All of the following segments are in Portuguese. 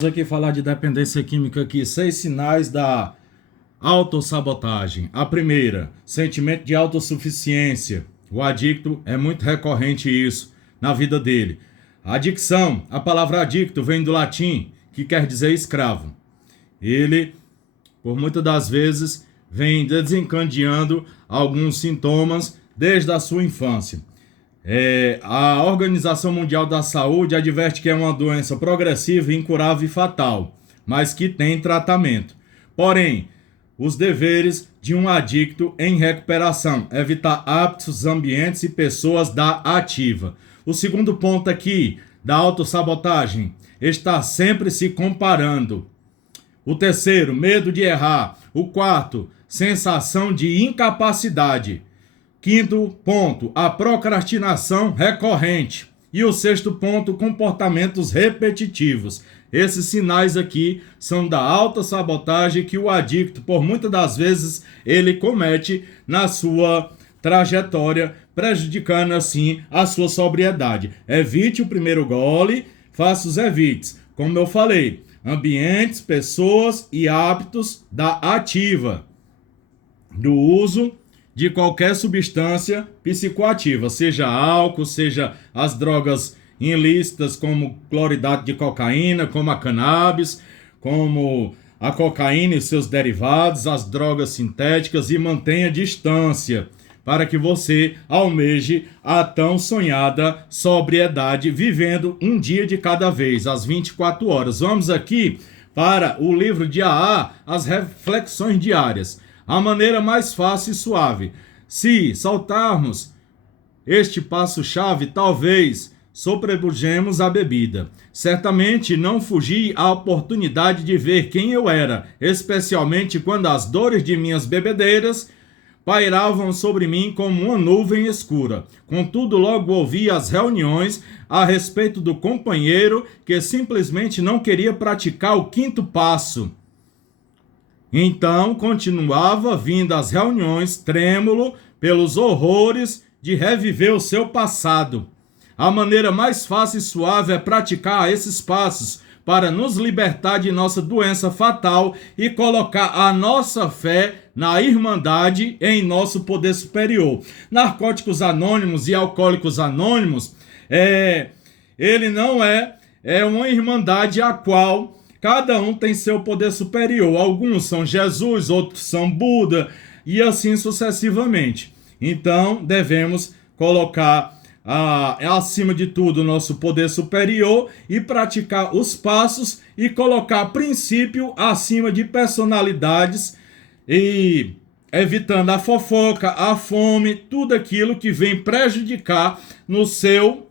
Aqui falar de dependência química aqui, 6 sinais da autossabotagem. A primeira, sentimento de autossuficiência. O adicto é muito recorrente isso na vida dele. Adicção, a palavra adicto vem do latim, que quer dizer escravo. Ele, por muitas das vezes, vem desencadeando alguns sintomas desde a sua infância. A Organização Mundial da Saúde adverte que é uma doença progressiva, incurável e fatal, mas que tem tratamento. Porém, os deveres de um adicto em recuperação: evitar hábitos, ambientes e pessoas da ativa. O segundo ponto aqui, da autossabotagem, estar sempre se comparando. O terceiro, medo de errar. O quarto, sensação de incapacidade. Quinto ponto, a procrastinação recorrente. E o sexto ponto, comportamentos repetitivos. Esses sinais aqui são da autossabotagem que o adicto, por muitas das vezes, ele comete na sua trajetória, prejudicando assim a sua sobriedade. Evite o primeiro gole, faça os evites. Como eu falei, ambientes, pessoas e hábitos da ativa, do uso de qualquer substância psicoativa, seja álcool, seja as drogas ilícitas como cloridato de cocaína, como a cannabis, como a cocaína e seus derivados, as drogas sintéticas, e mantenha distância para que você almeje a tão sonhada sobriedade, vivendo um dia de cada vez, às 24 horas. Vamos aqui para o livro de AA, as reflexões diárias. A maneira mais fácil e suave. Se saltarmos este passo-chave, talvez sobrepujemos a bebida. Certamente não fugi à oportunidade de ver quem eu era, especialmente quando as dores de minhas bebedeiras pairavam sobre mim como uma nuvem escura. Contudo, logo ouvi as reuniões a respeito do companheiro que simplesmente não queria praticar o quinto passo. Então, continuava vindo às reuniões, trêmulo pelos horrores de reviver o seu passado. A maneira mais fácil e suave é praticar esses passos para nos libertar de nossa doença fatal e colocar a nossa fé na Irmandade em nosso poder superior. Narcóticos Anônimos e Alcoólicos Anônimos, ele não é uma irmandade a qual cada um tem seu poder superior. Alguns são Jesus, outros são Buda, e assim sucessivamente. Então, devemos colocar acima de tudo o nosso poder superior e praticar os passos e colocar princípio acima de personalidades, e evitando a fofoca, a fome, tudo aquilo que vem prejudicar no seu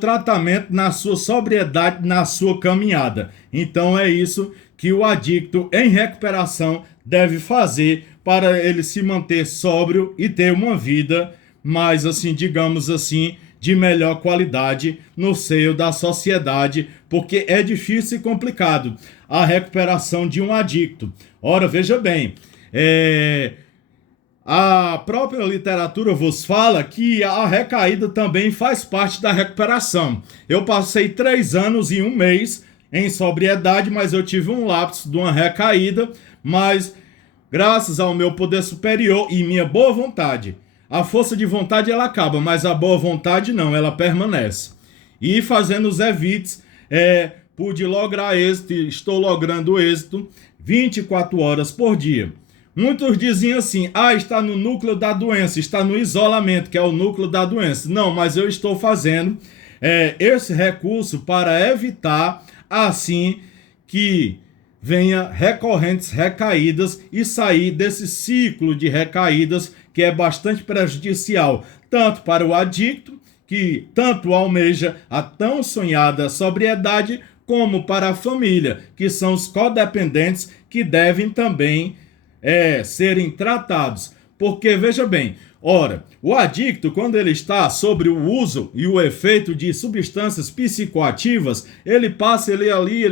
tratamento, na sua sobriedade, na sua caminhada. Então é isso que o adicto em recuperação deve fazer para ele se manter sóbrio e ter uma vida mais, assim, digamos assim, de melhor qualidade no seio da sociedade, porque é difícil e complicado a recuperação de um adicto. Ora, veja bem, a própria literatura vos fala que a recaída também faz parte da recuperação. Eu passei 3 anos e 1 mês em sobriedade, mas eu tive um lapso de uma recaída, mas graças ao meu poder superior e minha boa vontade. A força de vontade ela acaba, mas a boa vontade não, ela permanece. E fazendo os evites, pude lograr êxito, estou logrando êxito 24 horas por dia. Muitos diziam assim, está no núcleo da doença, está no isolamento, que é o núcleo da doença. Não, mas eu estou fazendo esse recurso para evitar, assim, que venha recorrentes recaídas e sair desse ciclo de recaídas que é bastante prejudicial, tanto para o adicto, que tanto almeja a tão sonhada sobriedade, como para a família, que são os codependentes, que devem também serem tratados. Porque, veja bem, o adicto, quando ele está sobre o uso e o efeito de substâncias psicoativas, ele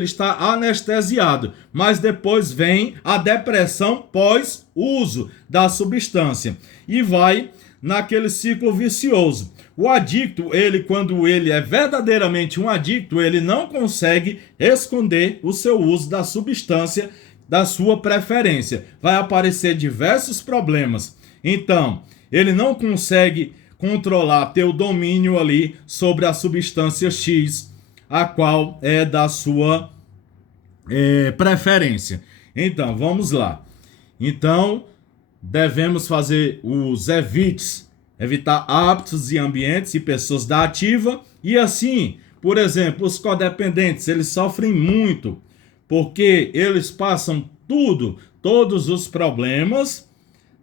está anestesiado, mas depois vem a depressão pós-uso da substância e vai naquele ciclo vicioso. O adicto, ele, quando ele é verdadeiramente um adicto, ele não consegue esconder o seu uso da substância da sua preferência. Vai aparecer diversos problemas. Então, ele não consegue controlar, ter o domínio ali sobre a substância X, a qual é da sua preferência. Então, vamos lá. Então, devemos fazer os evites, evitar hábitos e ambientes e pessoas da ativa. E assim, por exemplo, os codependentes, eles sofrem muito, porque eles passam todos os problemas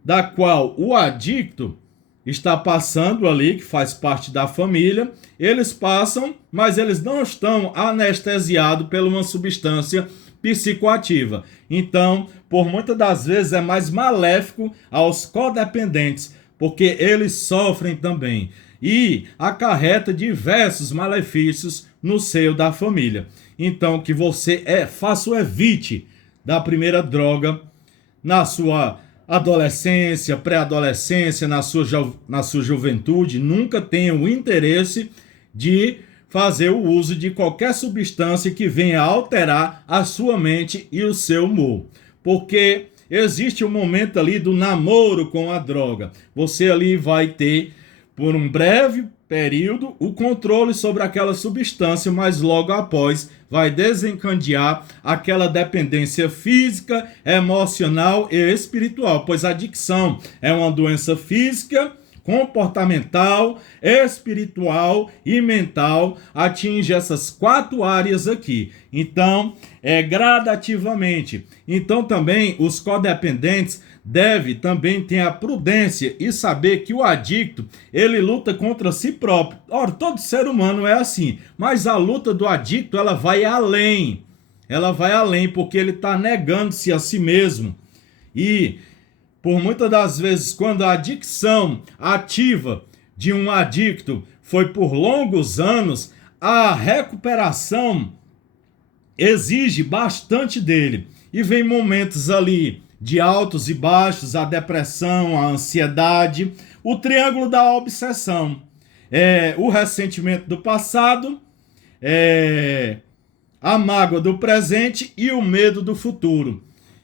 da qual o adicto está passando ali, que faz parte da família, eles passam, mas eles não estão anestesiados por uma substância psicoativa. Então, por muitas das vezes é mais maléfico aos codependentes, porque eles sofrem também e acarreta diversos malefícios no seio da família. Então, que você faça o evite da primeira droga na sua adolescência, pré-adolescência, na sua juventude. Nunca tenha o interesse de fazer o uso de qualquer substância que venha alterar a sua mente e o seu humor. Porque existe um momento ali do namoro com a droga. Você ali vai ter, por um breve período, o controle sobre aquela substância, mas logo após vai desencadear aquela dependência física, emocional e espiritual, pois a adicção é uma doença física, comportamental, espiritual e mental, atinge essas 4 áreas aqui. Então, gradativamente. Então, também os codependentes devem também ter a prudência e saber que o adicto, ele luta contra si próprio. Ora, todo ser humano é assim, mas a luta do adicto, ela vai além. Ela vai além, porque ele está negando-se a si mesmo. E por muitas das vezes, quando a adicção ativa de um adicto foi por longos anos, a recuperação exige bastante dele. E vem momentos ali de altos e baixos, a depressão, a ansiedade, o triângulo da obsessão, o ressentimento do passado, a mágoa do presente e o medo do futuro.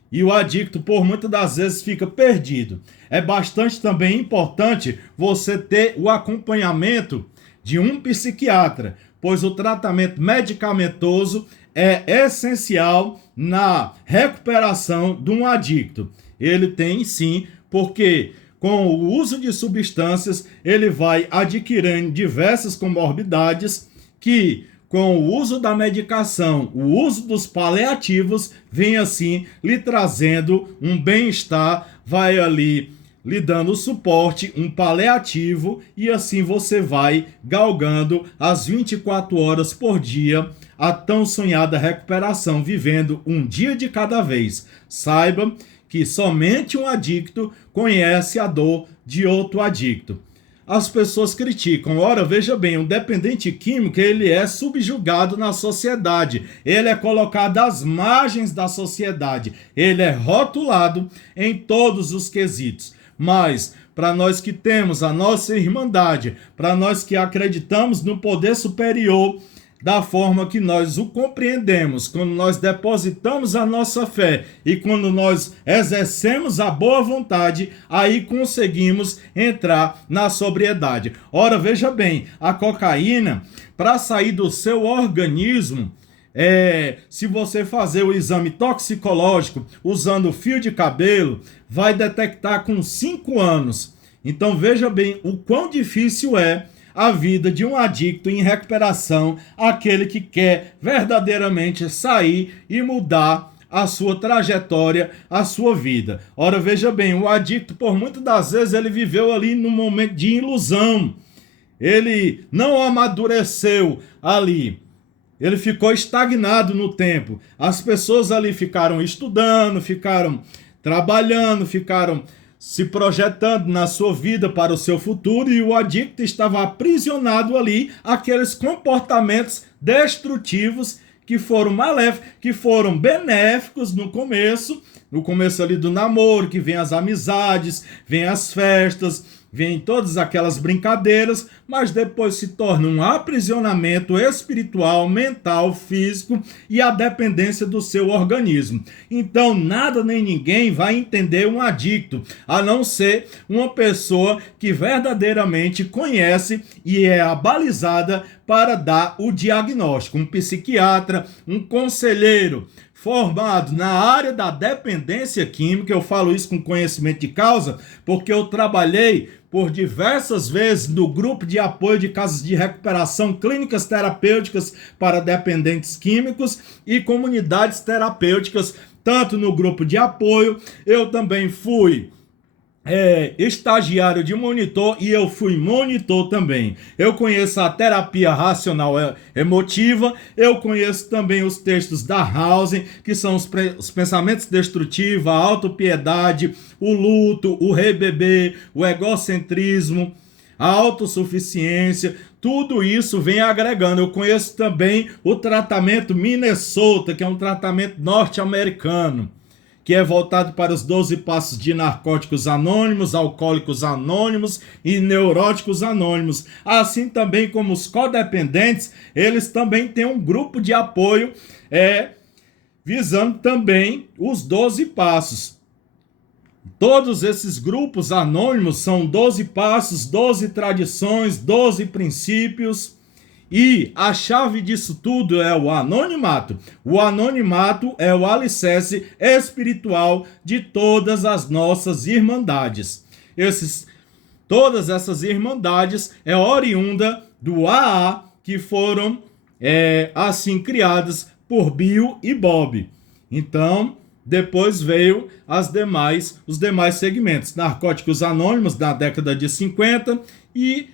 E o adicto, por muitas das vezes, fica perdido. É bastante também importante você ter o acompanhamento de um psiquiatra, pois o tratamento medicamentoso é essencial na recuperação de um adicto. Ele tem sim, porque com o uso de substâncias, ele vai adquirindo diversas comorbidades que, com o uso da medicação, o uso dos paliativos, vem assim lhe trazendo um bem-estar, vai ali lhe dando suporte, um paliativo, e assim você vai galgando as 24 horas por dia a tão sonhada recuperação, vivendo um dia de cada vez. Saiba que somente um adicto conhece a dor de outro adicto. As pessoas criticam. Ora, veja bem, um dependente químico, ele é subjugado na sociedade. Ele é colocado às margens da sociedade. Ele é rotulado em todos os quesitos. Mas, para nós que temos a nossa irmandade, para nós que acreditamos no poder superior, da forma que nós o compreendemos, quando nós depositamos a nossa fé e quando nós exercemos a boa vontade, aí conseguimos entrar na sobriedade. Ora, veja bem, a cocaína, para sair do seu organismo, se você fazer o exame toxicológico usando fio de cabelo, vai detectar com 5 anos. Então veja bem o quão difícil é a vida de um adicto em recuperação, aquele que quer verdadeiramente sair e mudar a sua trajetória, a sua vida. Ora, veja bem, o adicto, por muitas das vezes, ele viveu ali num momento de ilusão. Ele não amadureceu ali. Ele ficou estagnado no tempo. As pessoas ali ficaram estudando, ficaram trabalhando, ficaram se projetando na sua vida para o seu futuro, e o adicto estava aprisionado ali àqueles comportamentos destrutivos que foram maléficos, que foram benéficos no começo, no começo ali do namoro, que vem as amizades, vem as festas, vem todas aquelas brincadeiras, mas depois se torna um aprisionamento espiritual, mental, físico e a dependência do seu organismo. Então, nada nem ninguém vai entender um adicto, a não ser uma pessoa que verdadeiramente conhece e é abalizada para dar o diagnóstico. Um psiquiatra, um conselheiro formado na área da dependência química. Eu falo isso com conhecimento de causa, porque eu trabalhei por diversas vezes no grupo de apoio de casas de recuperação, clínicas terapêuticas para dependentes químicos e comunidades terapêuticas, tanto no grupo de apoio. Eu também fui estagiário de monitor e eu fui monitor também. Eu conheço a terapia racional emotiva, eu conheço também os textos da Housing, que são os pensamentos destrutivos, a autopiedade, o luto, o rebebê, o egocentrismo, a autossuficiência. Tudo isso vem agregando. Eu conheço também o tratamento Minnesota, que é um tratamento norte-americano, que é voltado para os 12 passos de narcóticos anônimos, alcoólicos anônimos e neuróticos anônimos. Assim também como os codependentes, eles também têm um grupo de apoio visando também os 12 passos. Todos esses grupos anônimos são 12 passos, 12 tradições, 12 princípios. E a chave disso tudo é o anonimato. O anonimato é o alicerce espiritual de todas as nossas irmandades. Todas essas irmandades é oriunda do AA, que foram assim criadas por Bill e Bob. Então, depois veio os demais segmentos. Narcóticos Anônimos na década de 50 e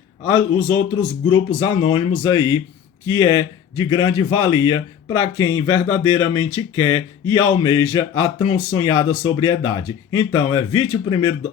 os outros grupos anônimos aí, que é de grande valia para quem verdadeiramente quer e almeja a tão sonhada sobriedade. Então, evite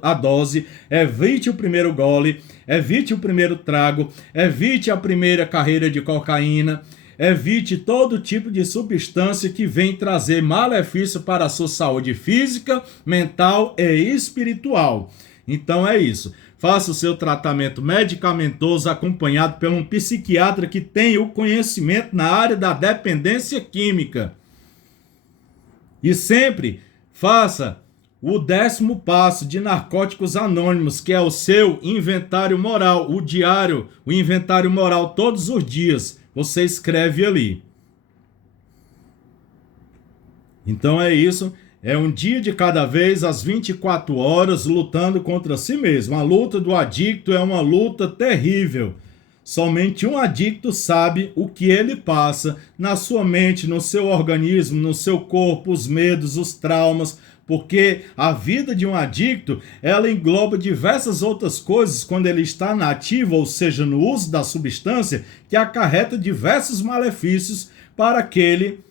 a dose, evite o primeiro gole, evite o primeiro trago, evite a primeira carreira de cocaína, evite todo tipo de substância que vem trazer malefício para a sua saúde física, mental e espiritual. Então é isso. Faça o seu tratamento medicamentoso acompanhado por um psiquiatra que tem o conhecimento na área da dependência química. E sempre faça o 10º passo de Narcóticos Anônimos, que é o seu inventário moral, o diário, o inventário moral todos os dias. Você escreve ali. Então é isso. É um dia de cada vez, às 24 horas, lutando contra si mesmo. A luta do adicto é uma luta terrível. Somente um adicto sabe o que ele passa na sua mente, no seu organismo, no seu corpo, os medos, os traumas, porque a vida de um adicto, ela engloba diversas outras coisas quando ele está na ativa, ou seja, no uso da substância, que acarreta diversos malefícios para aquele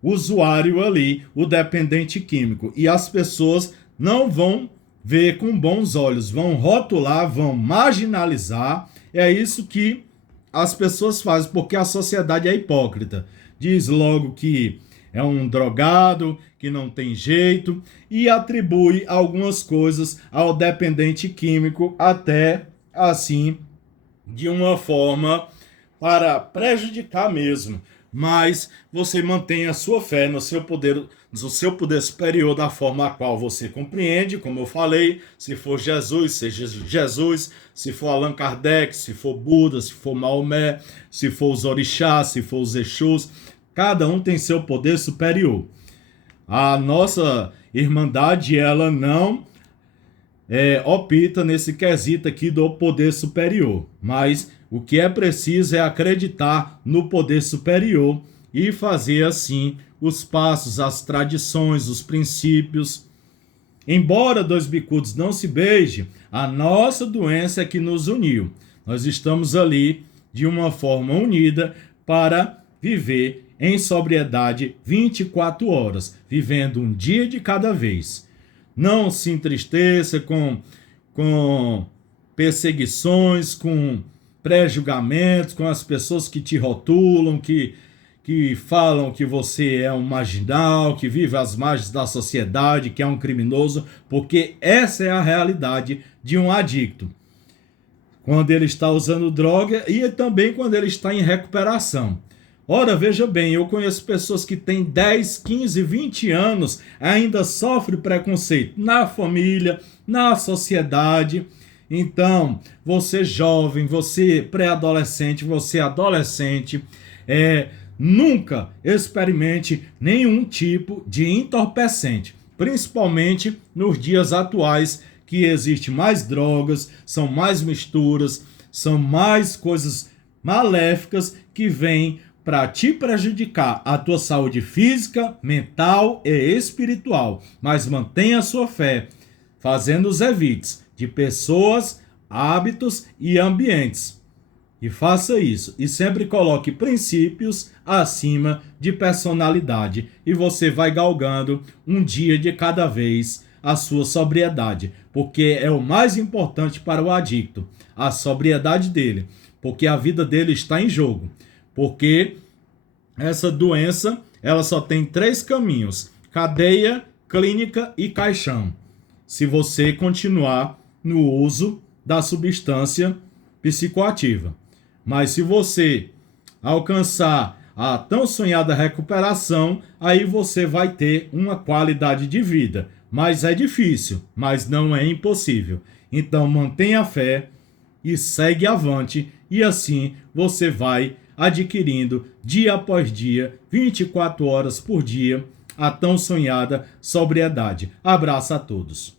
usuário ali, o dependente químico. E as pessoas não vão ver com bons olhos, vão rotular, vão marginalizar. É isso que as pessoas fazem, porque a sociedade é hipócrita. Diz logo que é um drogado, que não tem jeito, e atribui algumas coisas ao dependente químico, até assim, de uma forma para prejudicar mesmo. Mas você mantém a sua fé no seu poder superior da forma a qual você compreende, como eu falei. Se for Jesus, seja Jesus. Se for Allan Kardec, se for Buda, se for Maomé, se for os orixás, se for os Exus, cada um tem seu poder superior. A nossa irmandade, ela não opta nesse quesito aqui do poder superior, mas o que é preciso é acreditar no poder superior e fazer assim os passos, as tradições, os princípios. Embora dois bicudos não se beijem, a nossa doença é que nos uniu. Nós estamos ali de uma forma unida para viver em sobriedade 24 horas, vivendo um dia de cada vez. Não se entristeça com perseguições, com pré-julgamentos, com as pessoas que te rotulam, que que falam que você é um marginal, que vive às margens da sociedade, que é um criminoso, porque essa é a realidade de um adicto. Quando ele está usando droga e também quando ele está em recuperação. Ora, veja bem, eu conheço pessoas que têm 10, 15, 20 anos, ainda sofrem preconceito na família, na sociedade. Então, você jovem, você pré-adolescente, você adolescente, nunca experimente nenhum tipo de entorpecente, principalmente nos dias atuais, que existe mais drogas, são mais misturas, são mais coisas maléficas que vêm para te prejudicar a tua saúde física, mental e espiritual. Mas mantenha a sua fé, fazendo os evites de pessoas, hábitos e ambientes. E faça isso. E sempre coloque princípios acima de personalidade. E você vai galgando um dia de cada vez a sua sobriedade. Porque é o mais importante para o adicto. A sobriedade dele. Porque a vida dele está em jogo. Porque essa doença, ela só tem 3 caminhos: cadeia, clínica e caixão. Se você continuar no uso da substância psicoativa. Mas se você alcançar a tão sonhada recuperação, aí você vai ter uma qualidade de vida. Mas é difícil, mas não é impossível. Então mantenha a fé e segue avante, e assim você vai adquirindo dia após dia, 24 horas por dia, a tão sonhada sobriedade. Abraço a todos.